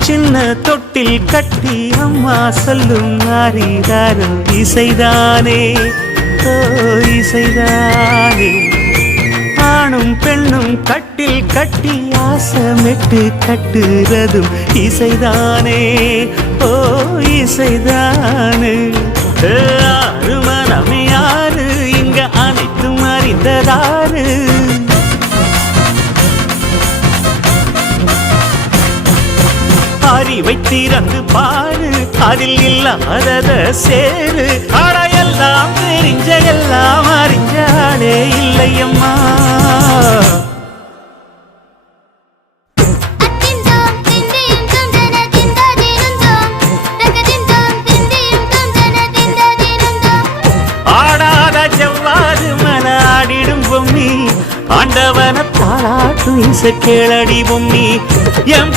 சின்ன தொட்டில் கட்டி அம்மா சொல்லும் ஆரிராரோ இசைதானே ஓ இசைதானே. ஆணும் பெண்ணும் கட்டில் கட்டி ஆசமிட்டு கட்டுறதும் இசைதானே ஓ இசைதானே. ஆறு மனமே யாரு இங்க அனைத்தும் அறிந்ததாரு. அறிவை திறந்து பாரு அதில் இல்லாதத சேரு. அடையெல்லாம் தெரிஞ்ச எல்லாம் அறிஞ்சாலே இல்லையம்மா. ஆடாத ஜவ்வாது மலாடிடும் பொம்மி ஆண்டவன பாராட்டு இசை கேளடி பொம்மி. என்